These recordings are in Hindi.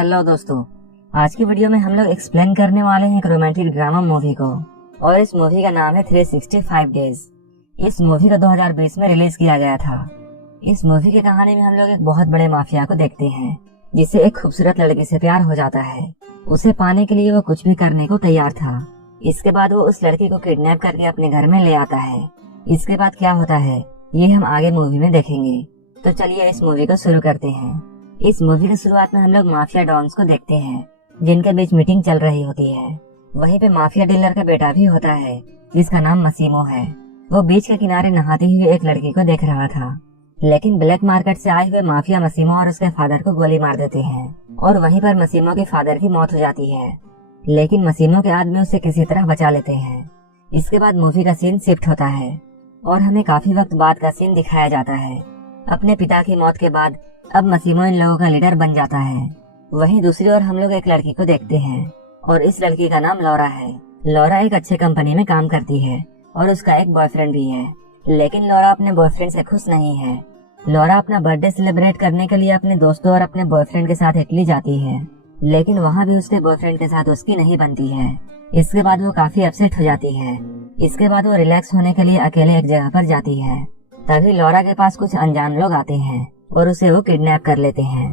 कर लो दोस्तों। आज की वीडियो में हम लोग एक्सप्लेन करने वाले हैं एक रोमांटिक ड्रामा मूवी को, और इस मूवी का नाम है 365 डेज। इस मूवी को 2020 में रिलीज किया गया था। इस मूवी की कहानी में हम लोग एक बहुत बड़े माफिया को देखते हैं, जिससे एक खूबसूरत लड़की से प्यार हो जाता है। उसे पाने के लिए वो कुछ भी करने को तैयार था। इसके बाद वो उस लड़की को किडनैप करके अपने घर में ले आता है। इसके बाद क्या होता है ये हम आगे मूवी में देखेंगे। तो चलिए इस मूवी को शुरू करते हैं। इस मूवी की शुरुआत में हम लोग माफिया डॉन्स को देखते हैं, जिनके बीच मीटिंग चल रही होती है। वहीं पे माफिया डीलर का बेटा भी होता है, जिसका नाम मसीमो है। वो बीच के किनारे नहाती हुई एक लड़की को देख रहा था, लेकिन ब्लैक मार्केट से आए हुए माफिया मसीमो और उसके फादर को गोली मार देते हैं, और वहीं पर मसीमो के फादर की मौत हो जाती है। लेकिन मसीमो के आदमी उसे किसी तरह बचा लेते हैं। इसके बाद मूवी का सीन शिफ्ट होता है और हमें काफी वक्त बाद का सीन दिखाया जाता है। अपने पिता की मौत के बाद अब मसीमो इन लोगों का लीडर बन जाता है। वहीं दूसरी ओर हम लोग एक लड़की को देखते हैं, और इस लड़की का नाम लौरा है। लौरा एक अच्छे कंपनी में काम करती है और उसका एक बॉयफ्रेंड भी है, लेकिन लौरा अपने बॉयफ्रेंड से खुश नहीं है। लौरा अपना बर्थडे सेलिब्रेट करने के लिए अपने दोस्तों और अपने बॉयफ्रेंड के साथ इटली जाती है, लेकिन वहाँ भी उसके बॉयफ्रेंड के साथ उसकी नहीं बनती है। इसके बाद वो काफी अपसेट हो जाती है। इसके बाद वो रिलैक्स होने के लिए अकेले एक जगह पर जाती है। तभी लौरा के पास कुछ अनजान लोग आते हैं और उसे वो किडनैप कर लेते हैं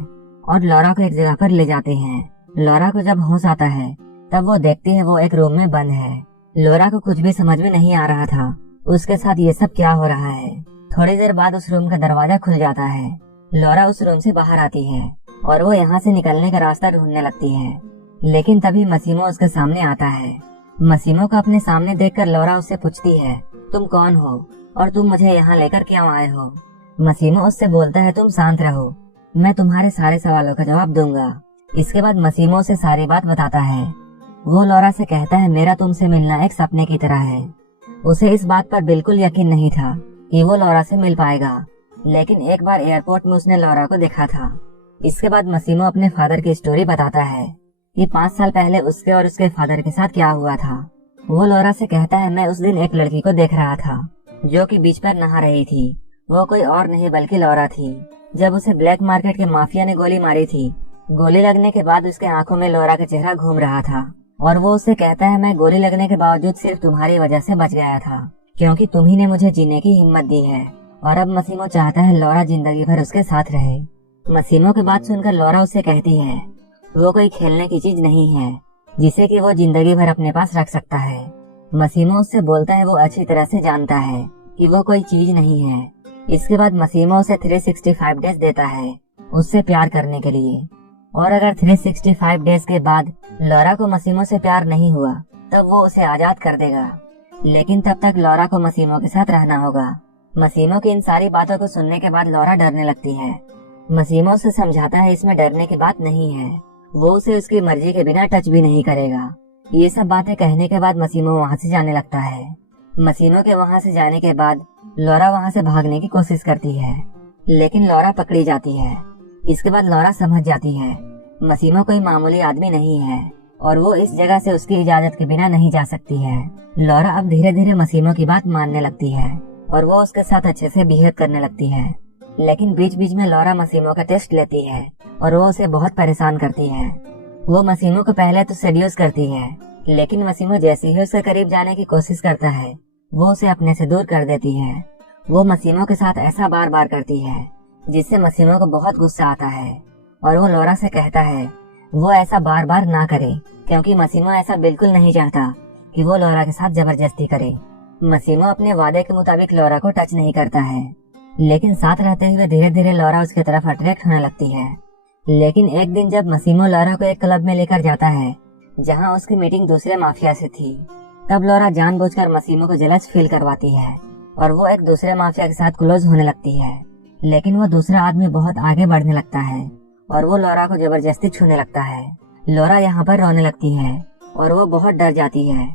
और लौरा को एक जगह पर ले जाते हैं। लौरा को जब होश आता है तब वो देखती है वो एक रूम में बंद है। लौरा को कुछ भी समझ में नहीं आ रहा था उसके साथ ये सब क्या हो रहा है। थोड़ी देर बाद उस रूम का दरवाजा खुल जाता है। लौरा उस रूम से बाहर आती है और वो यहाँ से निकलने का रास्ता ढूंढने लगती है, लेकिन तभी मसीमो उसके सामने आता है। मसीमो को अपने सामने देखकर लौरा उससे पूछती है, तुम कौन हो और तुम मुझे यहाँ लेकर क्यों आए हो। मसीमो उससे बोलता है, तुम शांत रहो, मैं तुम्हारे सारे सवालों का जवाब दूंगा। इसके बाद मसीमो से सारी बात बताता है। वो लौरा से कहता है, मेरा तुमसे मिलना एक सपने की तरह है। उसे इस बात पर बिल्कुल यकीन नहीं था कि वो लौरा से मिल पाएगा, लेकिन एक बार एयरपोर्ट में उसने लौरा को देखा था। इसके बाद मसीमो अपने फादर की स्टोरी बताता है कि 5 साल पहले उसके और उसके फादर के साथ क्या हुआ था। वो लौरा से कहता है, मैं उस दिन एक लड़की को देख रहा था जो कि बीच पर नहा रही थी। वो कोई और नहीं बल्कि लौरा थी। जब उसे ब्लैक मार्केट के माफिया ने गोली मारी थी, गोली लगने के बाद उसके आंखों में लौरा का चेहरा घूम रहा था, और वो उससे कहता है, मैं गोली लगने के बावजूद सिर्फ तुम्हारी वजह से बच गया था, क्योंकि तुम ही ने मुझे जीने की हिम्मत दी है। और अब मसीमो चाहता है लौरा जिंदगी भर उसके साथ रहे। मसीमो की बात सुनकर लौरा उससे कहती है, वो कोई खेलने की चीज नहीं है जिसे कि वो जिंदगी भर अपने पास रख सकता है। मसीमो उससे बोलता है वो अच्छी तरह से जानता है कि वो कोई चीज नहीं है। इसके बाद मसीमो उसे 365 डेज देता है उससे प्यार करने के लिए, और अगर 365 डेज के बाद लौरा को मसीमो से प्यार नहीं हुआ तब वो उसे आजाद कर देगा, लेकिन तब तक लौरा को मसीमो के साथ रहना होगा। मसीमो की इन सारी बातों को सुनने के बाद लौरा डरने लगती है। मसीमो उसे समझाता है इसमें डरने की बात नहीं है, वो उसे उसकी मर्जी के बिना टच भी नहीं करेगा। ये सब बातें कहने के बाद मसीमो वहाँ से जाने लगता है। मसीमो के वहाँ से जाने के बाद लौरा वहाँ से भागने की कोशिश करती है, लेकिन लौरा पकड़ी जाती है। इसके बाद लौरा समझ जाती है मसीमो कोई मामूली आदमी नहीं है और वो इस जगह से उसकी इजाजत के बिना नहीं जा सकती है। लौरा अब धीरे धीरे मसीमो की बात मानने लगती है और वो उसके साथ अच्छे से बिहेव करने लगती है, लेकिन बीच बीच में लौरा मसीमो का टेस्ट लेती है और वो उसे बहुत परेशान करती है। वो मसीमो को पहले तो सेड्यूस करती है, लेकिन मसीमो जैसे ही उसके करीब जाने की कोशिश करता है वो उसे अपने से दूर कर देती है। वो मसीमो के साथ ऐसा बार बार करती है जिससे मसीमो को बहुत गुस्सा आता है, और वो लौरा से कहता है वो ऐसा बार बार ना करे, क्योंकि मसीमो ऐसा बिल्कुल नहीं चाहता कि वो लौरा के साथ जबरदस्ती करे। मसीमो अपने वादे के मुताबिक लौरा को टच नहीं करता है, लेकिन साथ रहते हुए धीरे धीरे लौरा उसकी तरफ अट्रैक्ट होने लगती है। लेकिन एक दिन जब मसीमो लौरा को एक क्लब में लेकर जाता है जहां उसकी मीटिंग दूसरे माफिया से थी, तब लौरा जानबूझकर मसीमो को जलस फील करवाती है और वो एक दूसरे माफिया के साथ क्लोज होने लगती है। लेकिन वो दूसरा आदमी बहुत आगे बढ़ने लगता है और वो लौरा को जबरदस्ती छूने लगता है। लौरा यहाँ पर रोने लगती है और वो बहुत डर जाती है।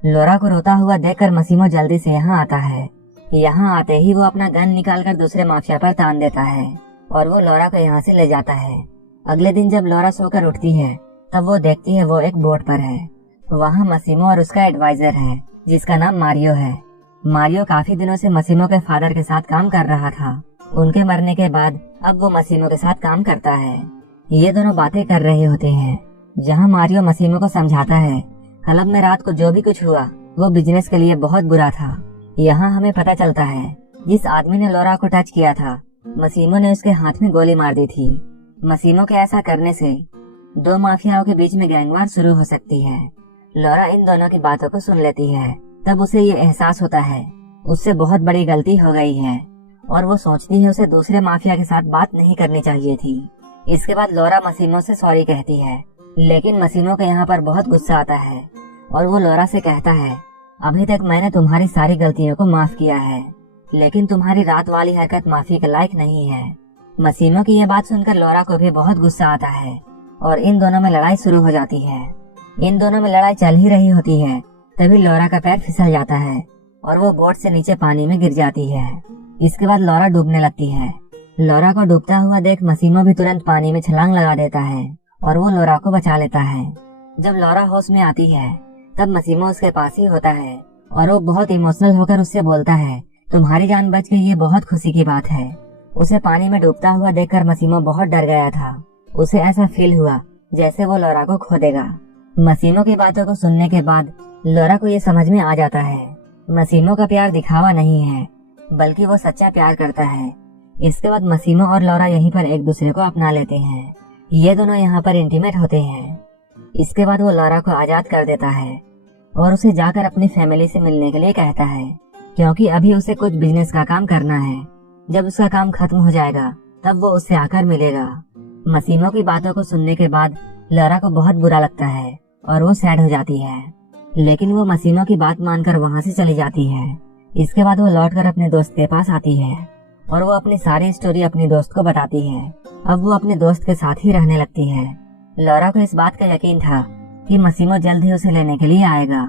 लौरा को रोता हुआ देखकर मसीमो जल्दी से यहाँ आता है। यहाँ आते ही वो अपना गन निकालकर दूसरे माफिया पर तान देता है और वो लौरा को यहाँ से ले जाता है। अगले दिन जब लौरा सोकर उठती है तब वो देखती है वो एक बोट पर है। वहाँ मसीमो और उसका एडवाइजर है जिसका नाम मारियो है। मारियो काफी दिनों से मसीमो के फादर के साथ काम कर रहा था। उनके मरने के बाद अब वो मसीमो के साथ काम करता है। ये दोनों बातें कर रहे होते हैं, जहाँ मारियो मसीमो को समझाता है क्लब में रात को जो भी कुछ हुआ वो बिजनेस के लिए बहुत बुरा था। यहाँ हमें पता चलता है जिस आदमी ने लॉरा को टच किया था मसीमो ने उसके हाथ में गोली मार दी थी। मसीमो के ऐसा करने से दो माफियाओं के बीच में गैंगवार शुरू हो सकती है। लॉरा इन दोनों की बातों को सुन लेती है। तब उसे ये एहसास होता है उससे बहुत बड़ी गलती हो गई है और वो सोचती है उसे दूसरे माफिया के साथ बात नहीं करनी चाहिए थी। इसके बाद लॉरा मसीमो से सॉरी कहती है, लेकिन मसीमो को यहाँ पर बहुत गुस्सा आता है और वो लॉरा से कहता है, अभी तक मैंने तुम्हारी सारी गलतियों को माफ किया है, लेकिन तुम्हारी रात वाली हरकत माफी के लायक नहीं है। मसीमो की यह बात सुनकर लॉरा को भी बहुत गुस्सा आता है और इन दोनों में लड़ाई शुरू हो जाती है। इन दोनों में लड़ाई चल ही रही होती है, तभी लॉरा का पैर फिसल जाता है और वो बोट से नीचे पानी में गिर जाती है। इसके बाद लॉरा डूबने लगती है। लॉरा को डूबता हुआ देख मसीमो भी तुरंत पानी में छलांग लगा देता है और वो लॉरा को बचा लेता है। जब लॉरा होश में आती है तब मसीमो उसके पास ही होता है और वो बहुत इमोशनल होकर उससे बोलता है, तुम्हारी जान बच गई, ये बहुत खुशी की बात है। उसे पानी में डूबता हुआ देखकर मसीमो बहुत डर गया था। उसे ऐसा फील हुआ जैसे वो लॉरा को खो देगा। मसीमो की बातों को सुनने के बाद लॉरा को ये समझ में आ जाता है मसीमो का प्यार दिखावा नहीं है, बल्कि वो सच्चा प्यार करता है। इसके बाद मसीमो और लॉरा यहीं पर एक दूसरे को अपना लेते हैं। ये दोनों यहाँ पर इंटीमेट होते हैं। इसके बाद वो लॉरा को आजाद कर देता है और उसे जाकर अपनी फैमिली से मिलने के लिए कहता है, क्योंकि अभी उसे कुछ बिजनेस का काम करना है। जब उसका काम खत्म हो जाएगा तब वो उससे आकर मिलेगा। मसीमो की बातों को सुनने के बाद लॉरा को बहुत बुरा लगता है और वो सैड हो जाती है, लेकिन वो मसीमो की बात मानकर वहाँ से चली जाती है। इसके बाद वो लौटकर अपने दोस्त के पास आती है और वो अपनी सारी स्टोरी अपनी दोस्त को बताती है। अब वो अपने दोस्त के साथ ही रहने लगती है। लॉरा को इस बात का यकीन था कि मसीमो जल्द ही उसे लेने के लिए आएगा,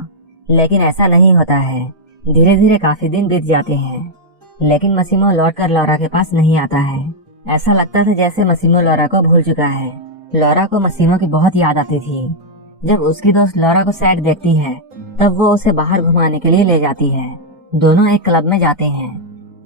लेकिन ऐसा नहीं होता है। धीरे धीरे काफी दिन बीत जाते हैं, लेकिन मसीमो लौटकर लॉरा के पास नहीं आता है। ऐसा लगता था जैसे मसीमो लॉरा को भूल चुका है। लॉरा को मसीमो की बहुत याद आती थी। जब उसकी दोस्त लॉरा को सैड देखती है तब वो उसे बाहर घुमाने के लिए ले जाती है। दोनों एक क्लब में जाते हैं।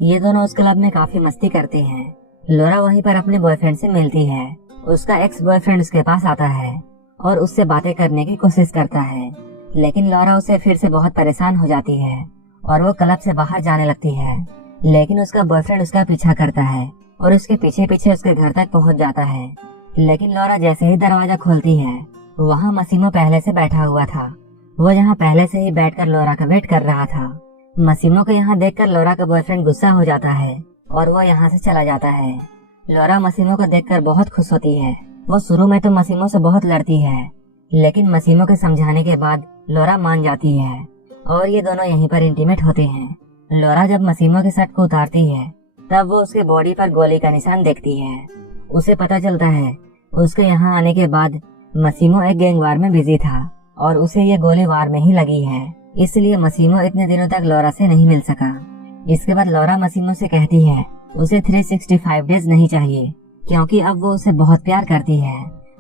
ये दोनों उस क्लब में काफी मस्ती करते हैं। लॉरा वहीं पर अपने बॉयफ्रेंड से मिलती है। उसका एक्स बॉयफ्रेंड उसके पास आता है और उससे बातें करने की कोशिश करता है, लेकिन लॉरा उससे फिर से बहुत परेशान हो जाती है और वो क्लब से बाहर जाने लगती है। लेकिन उसका बॉयफ्रेंड उसका पीछा करता है और उसके पीछे पीछे उसके घर तक पहुंच जाता है। लेकिन लॉरा जैसे ही दरवाजा खोलती है वहाँ मसीमो पहले से बैठा हुआ था। वो यहाँ पहले से ही बैठकर लॉरा का वेट कर रहा था। मसीमो को यहाँ देखकर लॉरा का बॉयफ्रेंड गुस्सा हो जाता है और वो यहाँ से चला जाता है। लॉरा मसीमो को देखकर बहुत खुश होती है। वो शुरू में तो मसीमो से बहुत लड़ती है, लेकिन मसीमो के समझाने के बाद लॉरा मान जाती है और ये दोनों यहीं पर इंटीमेट होते हैं। लॉरा जब मसीमो के शर्ट को उतारती है तब वो उसके बॉडी पर गोली का निशान देखती है। उसे पता चलता है उसके यहाँ आने के बाद मसीमो एक गैंगवार में बिजी था और उसे ये गोली वार में ही लगी है, इसलिए मसीमो इतने दिनों तक लॉरा से नहीं मिल सका। इसके बाद लॉरा मसीमो से कहती है उसे 365 डेज नहीं चाहिए, क्योंकि अब वो उसे बहुत प्यार करती है।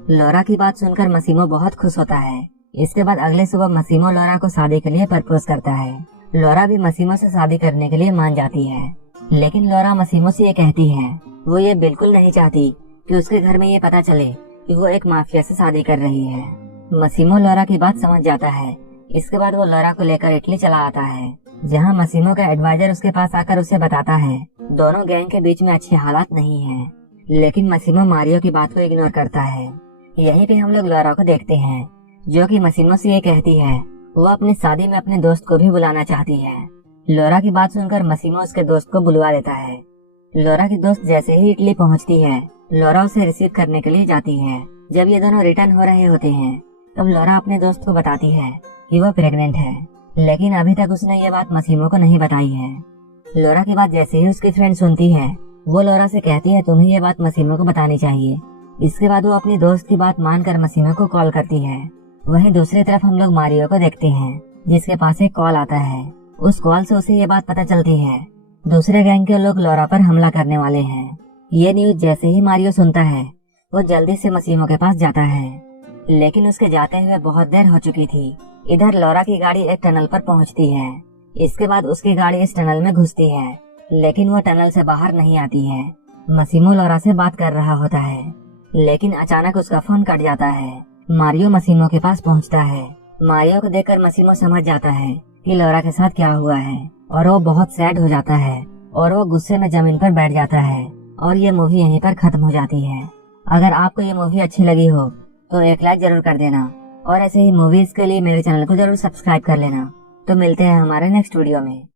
लॉरा की बात सुनकर मसीमो बहुत खुश होता है। इसके बाद अगले सुबह मसीमो लॉरा को शादी के लिए प्रपोज करता है। लॉरा भी मसीमो से शादी करने के लिए मान जाती है, लेकिन लॉरा मसीमो से ये कहती है वो ये बिल्कुल नहीं चाहती कि उसके घर में ये पता चले कि वो एक माफिया से शादी कर रही है। मसीमो लॉरा की बात समझ जाता है। इसके बाद वो लॉरा को लेकर इटली चला आता है, जहाँ मसीमो का एडवाइजर उसके पास आकर उसे बताता है दोनों गैंग के बीच में अच्छे हालात नहीं है, लेकिन मसीमो मारियो की बात को इग्नोर करता है। यहीं पे हम लोग लॉरा को देखते हैं, जो कि मसीमो से ये कहती है वो अपनी शादी में अपने दोस्त को भी बुलाना चाहती है। लॉरा की बात सुनकर मसीमो उसके दोस्त को बुलवा लेता है। लॉरा की दोस्त जैसे ही इटली पहुंचती है, लॉरा उसे रिसीव करने के लिए जाती है। जब ये दोनों रिटर्न हो रहे होते हैं तब लॉरा अपने दोस्त को बताती है कि वो प्रेग्नेंट है, लेकिन अभी तक उसने ये बात मसीमो को नहीं बताई है। लॉरा की बात जैसे ही उसकी फ्रेंड सुनती है वो लॉरा से कहती है तुम्हें ये बात मसीमो को बतानी चाहिए। इसके बाद वो अपनी दोस्त की बात मानकर मसीमो को कॉल करती है। वहीं दूसरी तरफ हम लोग मारियो को देखते हैं, जिसके पास एक कॉल आता है। उस कॉल से उसे ये बात पता चलती है दूसरे गैंग के लोग लॉरा पर हमला करने वाले हैं। ये न्यूज जैसे ही मारियो सुनता है वो जल्दी से मसीमो के पास जाता है, लेकिन उसके जाते हुए बहुत देर हो चुकी थी। इधर लॉरा की गाड़ी एक टनल पर पहुंचती है। इसके बाद उसकी गाड़ी इस टनल में घुसती है, लेकिन वो टनल से बाहर नहीं आती है। मसीमो लॉरा से बात कर रहा होता है, लेकिन अचानक उसका फोन कट जाता है। मारियो मसीमो के पास पहुंचता है। मारियो को देखकर मसीमो समझ जाता है कि लौरा के साथ क्या हुआ है और वो बहुत सैड हो जाता है और वो गुस्से में जमीन पर बैठ जाता है और ये मूवी यहीं पर खत्म हो जाती है। अगर आपको ये मूवी अच्छी लगी हो तो एक लाइक जरूर कर देना और ऐसे ही मूवीज के लिए मेरे चैनल को जरूर सब्सक्राइब कर लेना। तो मिलते हैं हमारे नेक्स्ट वीडियो में।